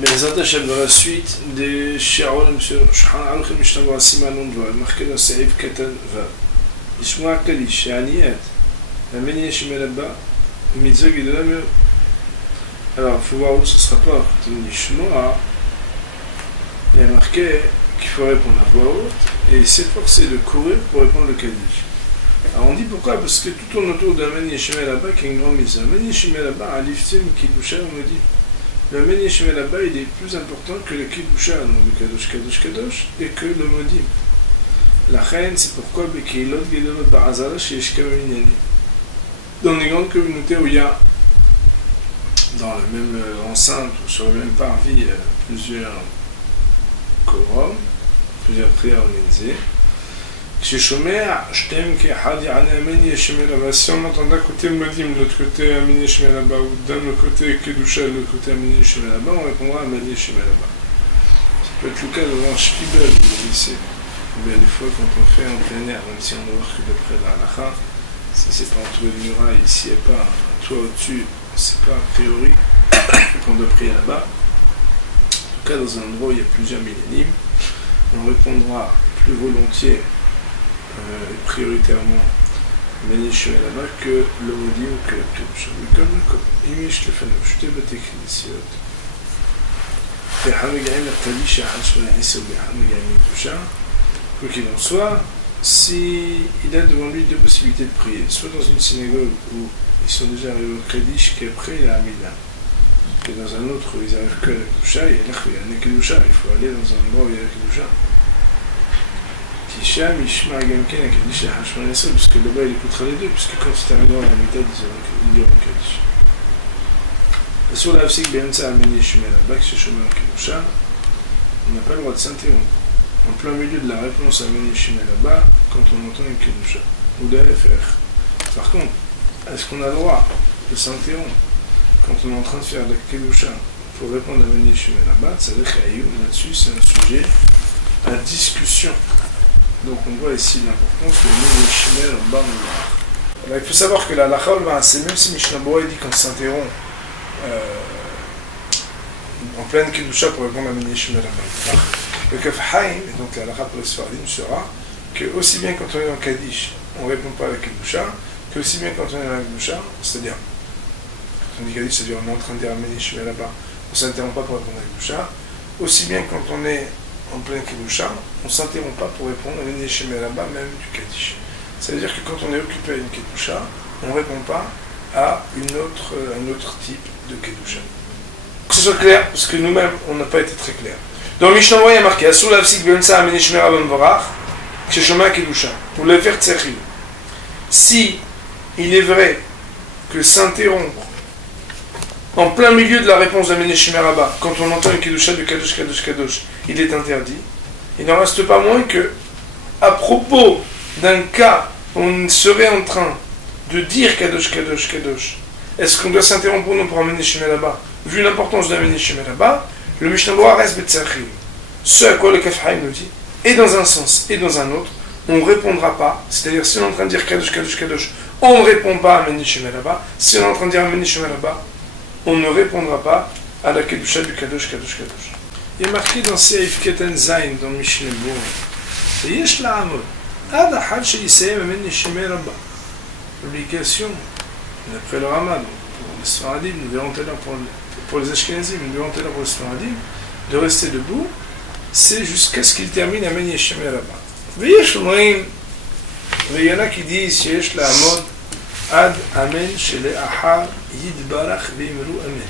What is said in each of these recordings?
Bezat Hashem, dans la suite des Shi'arol, Shulchan Aruch Mishnah Simanon Va, marqué dans Seif Katan Va. Ishma Kadish, Aniyat, la Meni Yeshimel Abba, Mitzvah Gidula Meur. Alors, il faut voir où ce sera pas. Quand on dit Shmoa, il y a marqué qu'il faut répondre à voix haute et s'efforcer de courir pour répondre le Kadish. Alors on dit pourquoi? Parce que tout tourne autour d'un Meni Yeshimel Abba qui a une grande mise. Un Meni Yeshimel Abba, à Liftim Kiddusha, on me dit. Le Meni Yeshimel Abba, il est plus important que le Kiddusha, donc le Kadosh Kadosh Kadosh, et que le Modim. La reine, c'est pourquoi Bekeilot Gedolot Barazala chez Eshkamaminani. Dans les grandes communautés où il y a, dans la même enceinte ou sur le même parvis, plusieurs quorums, plusieurs prières organisées, chez Shomer, je t'aime qui Hadi Ane Meni Yeshimel Abba. Si on entend d'un côté Modim, de l'autre côté Meni Yeshimel Abba, ou d'un côté Kedusha, de l'autre côté Meni Yeshimel Abba, on répondra à Meni Yeshimel Abba. Ça peut être le cas devant un Shpibel au lycée. Bien, des fois, quand on fait en plein air, même si on ne voit que de près la halakha, si c'est pas entouré de murailles, s'il n'y a pas un toit au-dessus, c'est pas a priori qu'on doit prier là-bas. En tout cas, dans un endroit où il y a plusieurs millénimes, on répondra plus volontiers et prioritairement Meni Yeshimel Abba que le Modim ou que le Kedusha. Comme Imish Lefano, je t'ai battu ici. Quoi qu'il en soit, s'il a devant lui deux possibilités de prier, soit dans une synagogue où ils sont déjà arrivés au Kedish, qu'après il a Amida, et dans un autre où ils arrivent que à la Kedusha, il y a un Kedusha, il faut aller dans un endroit où il y a la Kedusha. Tisham, Ishma, Gamken, la Kedusha, Hashman, parce que là-bas il écoutera les deux, puisque quand c'est arrivé à la Amida, il y aura un Kedish. Sur la Hafsik, Be'emtsa, Meni Yeshimel Abba, chez Shomer Kedusha, on n'a pas le droit de s'interrompre en plein milieu de la réponse à Meni Yeshimel Abba quand on entend une Kedusha, ou de faire. Par contre, est-ce qu'on a le droit de s'interrompre quand on est en train de faire la Kedusha pour répondre à Meni Yeshimel Abba? C'est-à-dire là-dessus, c'est un sujet à discussion. Donc on voit ici l'importance de Meni Yeshimel Abba. Alors il faut savoir que la halakha, c'est même si Mishnah Bora dit qu'on s'interrompt en pleine Kedusha pour répondre à Meni Yeshimel Abba. Le Kaf Haïm, et donc la halakha pour les Sfaradim, sera que aussi bien quand on est en Kaddish, on ne répond pas à la Kedusha, que aussi bien quand on est dans la Kedusha, c'est-à-dire, quand on dit Kaddish, c'est-à-dire on est en train de dire Meni Yeshimel Abba, on ne s'interrompt pas pour répondre à la Kedusha, aussi bien quand on est en pleine Kedusha, on ne s'interrompt pas pour répondre à Meni Yeshimel Abba, même du Kaddish. C'est-à-dire que quand on est occupé à une Kedusha, on ne répond pas à un autre type de Kedusha. Que ce soit clair, parce que nous-mêmes, on n'a pas été très clair. Dans le Mishnah, il y a marqué Asur l'afsik be'emtsa Meni Yeshimel Abba Mvarach, Ksheshoma Kedusha, pour le faire tseril. Si il est vrai que s'interrompre en plein milieu de la réponse de Meni Yeshimel Abba, quand on entend une Kedusha de Kadosh Kadosh Kadosh, il est interdit, il n'en reste pas moins que, à propos d'un cas où on serait en train de dire Kadosh Kadosh Kadosh, est-ce qu'on doit s'interrompre ou non pour Meni Yeshimel Abba, vu l'importance de Meni Yeshimel Abba, le Mishnah Bora reste Betsachim. Ce à quoi le Kaf Haïm nous dit, et dans un sens et dans un autre, on ne répondra pas. C'est-à-dire, si on est en train de dire Kadosh Kadosh Kadosh, on ne répond pas à Meni Yeshimel Abba. Si on est en train de dire Meni Yeshimel Abba, on ne répondra pas à la Kedusha du Kadosh Kadosh Kadosh. Il est marqué dans Seif Keten Zain, dans Mishnah Bora, Yesh la'amod, ad ahad she'yisayem Meni Yeshimel Abba. L'obligation, d'après le Rama, pour les Sfaradim, nous verrons tout à l'heure pour les Ashkenazim, nous verrons tout à l'heure pour les Sfaradim, de rester debout, c'est jusqu'à ce qu'il termine à Meni Yeshimel Abba. Il y en a qui disent Yesh la'amod ad amen shele'achar yidbarach ve'imru amen.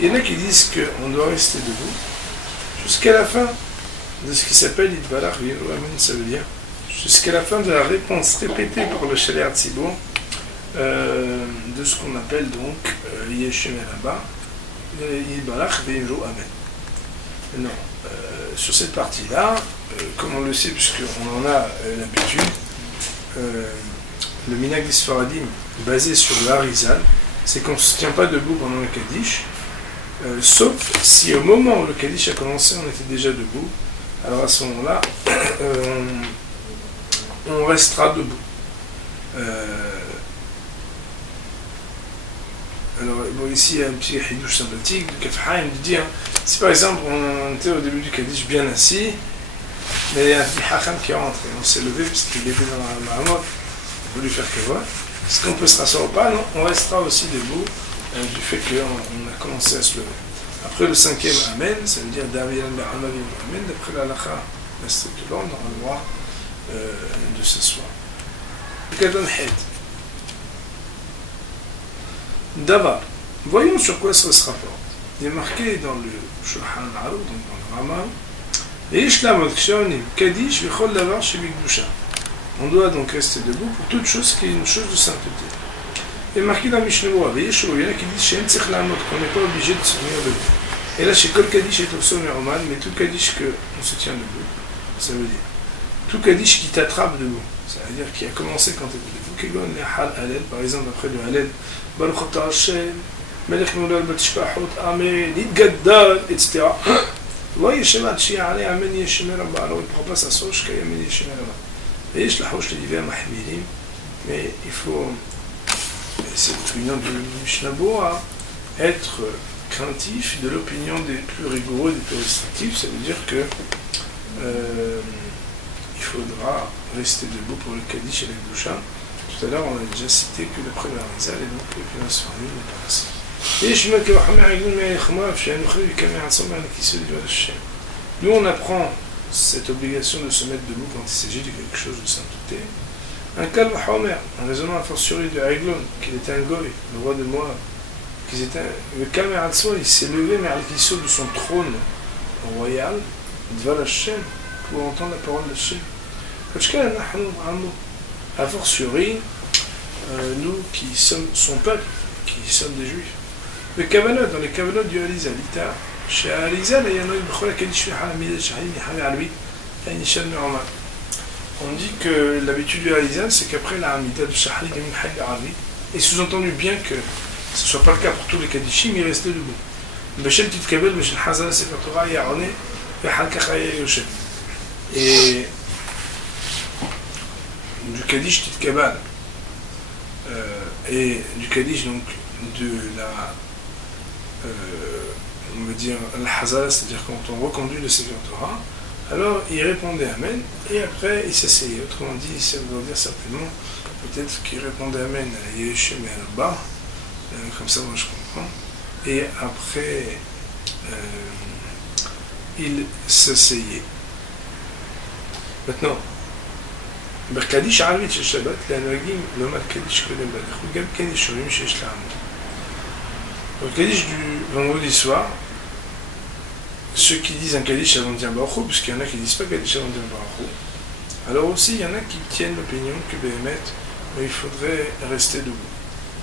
Il y en a qui disent qu'on doit rester debout jusqu'à la fin de ce qui s'appelle yidbarach ve'imru amen, ça veut dire jusqu'à la fin de la réponse répétée par le Shaliach Tzibur de ce qu'on appelle donc Yeshimel Abba, Yidbarach ve'imru amen. Non, sur cette partie-là, comme on le sait, puisqu'on en a l'habitude, le minhag des Sfaradim, basé sur le Harizal, c'est qu'on ne se tient pas debout pendant le Kaddish, sauf si au moment où le Kaddish a commencé, on était déjà debout. Alors à ce moment-là, on restera debout. Alors, bon, ici, il y a un petit hidouche sympathique de Kafhaim de dire, si par exemple on était au début du Kaddish bien assis, mais il y a un petit hacham qui est rentré, on s'est levé parce qu'il était dans la marmotte, on voulait faire que voir. Est-ce qu'on peut se rasseoir ou pas? Non, on restera aussi debout du fait qu'on a commencé à se lever. Après le cinquième Amen, ça veut dire Daviyan Ba'amavim Amen, d'après la halakha, la stricte loi, on aura le droit de s'asseoir. Kadon Het. D'abord, voyons sur quoi ça se rapporte. Il est marqué dans le Shulchan Aruch, donc dans le Rama, on doit donc rester debout pour toute chose qui est une chose de sainteté. Il est marqué dans Mishnah, il y en a qui disent qu'on n'est pas obligé de se tenir debout. Et là, chez Kol Kaddish est au sommet Oman, mais tout Kaddish qu'on se tient debout, ça veut dire tout Kaddish qui t'attrape debout, ça veut dire qui a commencé quand tu es debout. Par exemple, après le Halel, Baruch Ata Hashem, Melech Moulal Batishpahot, Amen, Idgaddal, etc. Allah Yeshema Tshia Ale, Amen Yeshema Rabba. Alors il ne prend pas sa sauce jusqu'à Amen Yeshema Rabba. Et je la hoche le divers Mahmirim, mais il faut, c'est l'opinion de Mishnah Boa, être craintif de l'opinion des plus rigoureux, des plus restrictifs. Ça veut dire que il faudra rester debout pour le Kaddish et la Gdusha. Tout à l'heure, on a déjà cité que d'après le Harizal, et donc l'opinion Sfardim n'est pas assez. Nous, on apprend cette obligation de se mettre debout quand il s'agit de quelque chose de sainteté. Un Kal Vahomer, un raisonnement a fortiori de Aiglon, qu'il était un goy, le roi de Moab, le Kal Meratsoa, il s'est levé vers l'Ikisso de son trône royal, devant Hashem, pour entendre la parole de Hashem. A fortiori, nous qui sommes son peuple, qui sommes des juifs. Le Kavanot, dans les Kavanot du Harizal, chez Harizal, il y en a une on dit que l'habitude du Harizal, c'est qu'après la Hamida de Shahri, il y a une Haïd Arabi, et sous-entendu bien que ce ne soit pas le cas pour tous les Kaddishim, il restait debout. Bachem Titkabel, Bachem Hazal, Sefer Torah, Yarone, Bechal Kachaya Yoshem. Et du Kaddish Titkabel, et du Kaddish, donc, de la on va dire al-Hazal, c'est-à-dire quand on reconduit le Sefer Torah, alors il répondait Amen, et après il s'asseyait. Autrement dit, ça veut dire certainement, peut-être qu'il répondait Amen à Yeshem et à Abba, comme ça moi je comprends, et après il s'asseyait. Maintenant, Kaddish Arvit chez Shabbat, l'Anagim, le Mal Kaddish Kodem Badach, ou Gab Kaddish Shurim chez Shlamot. Le Kaddish du vendredi soir, ceux qui disent un Kaddish avant de dire Baruch Hu, puisqu'il y en a qui ne disent pas Kaddish avant de dire Baruch Hu, alors aussi il y en a qui tiennent l'opinion que Béhémet, il faudrait rester debout.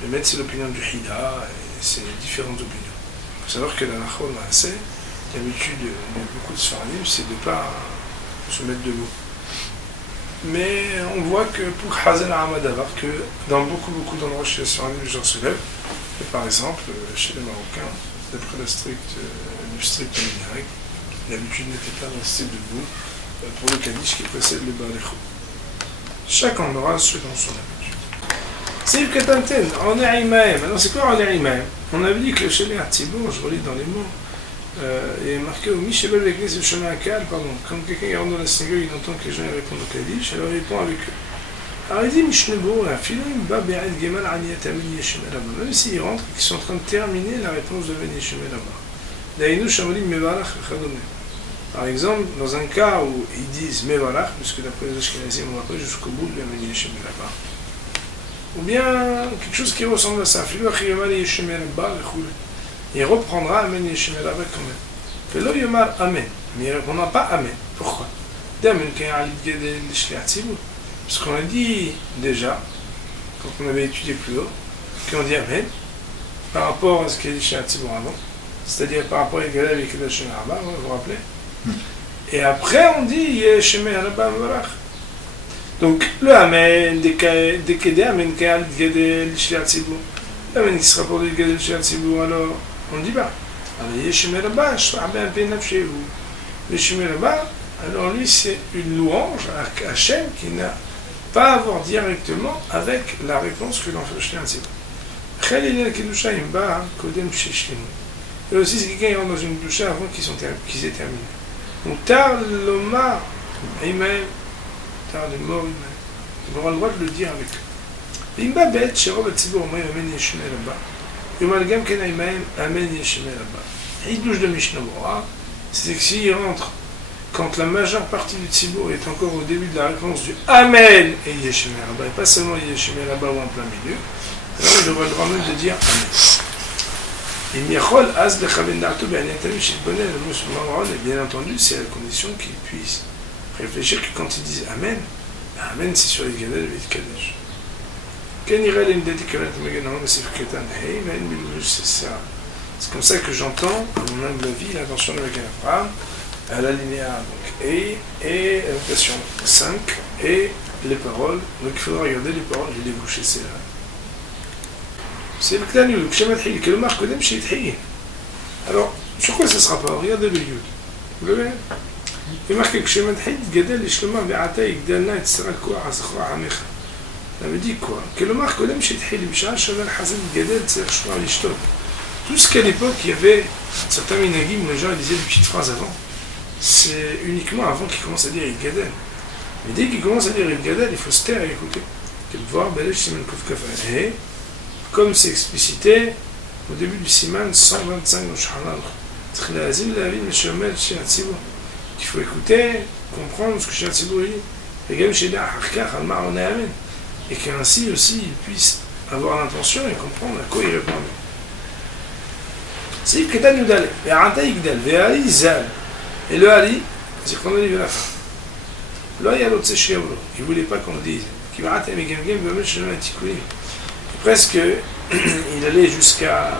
Béhémet, c'est l'opinion du Hida, et c'est différentes opinions. Il faut savoir que la Nachol Maaseh, l'habitude de beaucoup de Sfaradim, c'est de ne pas se mettre debout. Mais on voit que pour Hazen Ahmadavar, que dans beaucoup d'endroits chez les Sfaradim, les gens se lèvent. Et par exemple, chez les Marocains, d'après le strict minarek, l'habitude n'était pas de rester debout pour le Kaddish qui précède le Balechou. Chaque endroit selon son habitude. C'est le Katanten, on est à Imaem. Alors c'est quoi on est à Imaem? On avait dit que le Shélé Artibour, je relis dans les mots, il est marqué au Michelel l'église du chemin Kal, pardon, quand quelqu'un rentre dans la synagogue, il entend que les gens répondent au Kaddish, alors il répond avec eux. Alors il dit Mishnebo, même s'ils rentrent et qu'ils sont en train de terminer la réponse de Ben Yeshemel Abba. Par exemple, dans un cas où ils disent Mevarach, puisque d'après les Ashkenazim on va pas jusqu'au bout de Ben Yeshemel Abba, ou bien quelque chose qui ressemble à ça, il reprendra Amen Yeshemel Abba quand même. Velo Yomar Amen, mais il ne répondra pas Amen. Pourquoi? Parce qu'on a dit déjà, quand on avait étudié plus haut, qu'on dit Amen par rapport à ce qu'il y a dit chez Hatzibur avant, c'est-à-dire par rapport à Galal et Kedash Rabba, vous vous rappelez? Et après on dit Yeshemeh Rabba Marach. Donc le Amen, dès qu'il y a Amen, qu'il y a Gadel chez Hatzibur, l'Amen qui sera pour le Gadel chez Hatzibur, alors on ne dit pas. Alors Yeshemeh Rabba, je fais un peu chez vous. Yeshemeh Rabba, alors lui c'est une louange à Hachem qui n'a pas à voir directement avec la réponse que l'on fait chez un type. Khel il y a la kedusha imba kodem sheshlimu. Et aussi, c'est quelqu'un qui rentre dans une kedusha avant qu'ils aient terminé. Donc, tar l'omar imaim, tar le mort imaim. On aura le droit de le dire avec eux. Imba bet, sherov atzibur moy amen yeshmeh là-bas. Yomalgam ken imaim amen yeshmeh là-bas. Hidouche de Mishnah Bora, c'est que s'il rentre quand la majeure partie du tzibur est encore au début de la réponse du Amen et Yeshemeh Rabba, et pas seulement Yeshemeh Rabba ou en plein milieu, alors il aura le droit même de dire Amen. Et Michol Az Bechaven Darto Be'aniatami Shitbonen, le musulman, et bien entendu, c'est à la condition qu'il puisse réfléchir que quand ils disent Amen, Amen c'est sur les Gadel et les Kadesh. C'est comme ça que j'entends, à mon humble avis, l'intention de Magen Avraham, à l'alinéa donc et la notation 5 et les paroles. Donc il faudra regarder les paroles et les boucher, c'est là. C'est le Klani, le Kshematchi, que le marque Kodem Sheitchi. Alors, sur quoi ça sera pas? Regardez le Yud. Vous l'avez? Il marque Kshematchi, Gadel, Ishlema, Be'ata, Igdalna, etc. Ça veut dire quoi? Que le marque Kodem Sheitchi, le Bishar, Shavel, Hasan, Gadel, etc. L'Ishtot. Tout ce qu'à l'époque, il y avait certains minagim où les gens disaient des petites phrases avant, c'est uniquement avant qu'ils commencent à dire Il Gadel. Mais dès qu'ils commencent à dire Il Gadel, il faut se taire et écouter. Comme c'est explicité au début du Siman 125 au Shahal il faut écouter, comprendre ce que Shah Tzibur dit, et qu'ainsi aussi il puisse avoir l'intention et comprendre à quoi il répond. C'est Ketan Yudale, Ve'aranta Yigdal, Ve'ali Zal. Et le Ali, c'est qu'on a dit la fin. Là, il y a l'autre Sechevro. Il ne voulait pas qu'on le dise. Presque, il allait jusqu'à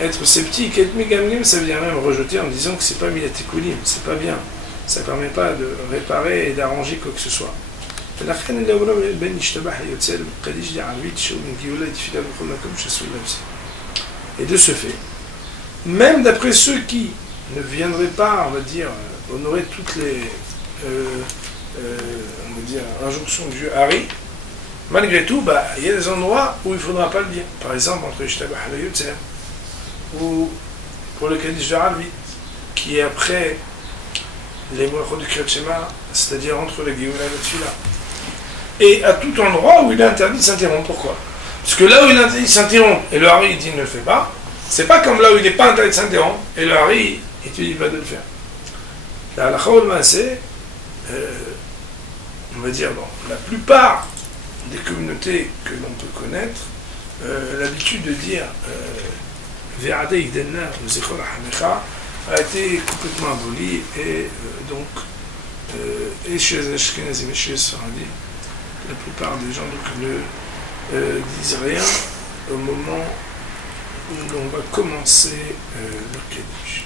être sceptique. Et Megamgem, ça veut dire même rejeter en disant que c'est pas Milatikulim, c'est pas bien. Ça ne permet pas de réparer et d'arranger quoi que ce soit. Et de ce fait, même d'après ceux qui ne viendraient pas, on va dire, honorer toutes les on va dire, injonctions du Dieu Hari, malgré tout, il y a des endroits où il ne faudra pas le dire. Par exemple, entre Ishtabah et Yotzer, ou pour le Kaddish de Harvi, qui est après les brachot du Kriyat Shema, c'est-à-dire entre le Géoula et le Tfila. Et à tout endroit où il est interdit de s'interrompre. Pourquoi? Parce que là où il est interdit de s'interrompre, et le Hari dit ne le fait pas, c'est pas comme là où il n'est pas interdit de s'interrompre, et le Hari, il te dit pas de le faire. La halakha ou le maaseh, on va dire, dans la plupart des communautés que l'on peut connaître, l'habitude de dire Ve'ade Igdelna ou Zechor HaMecha a été complètement abolie, et donc, et chez les Ashkenazim et chez les Sfaradim, la plupart des gens donc, ne disent rien au moment où l'on va commencer le Kaddish.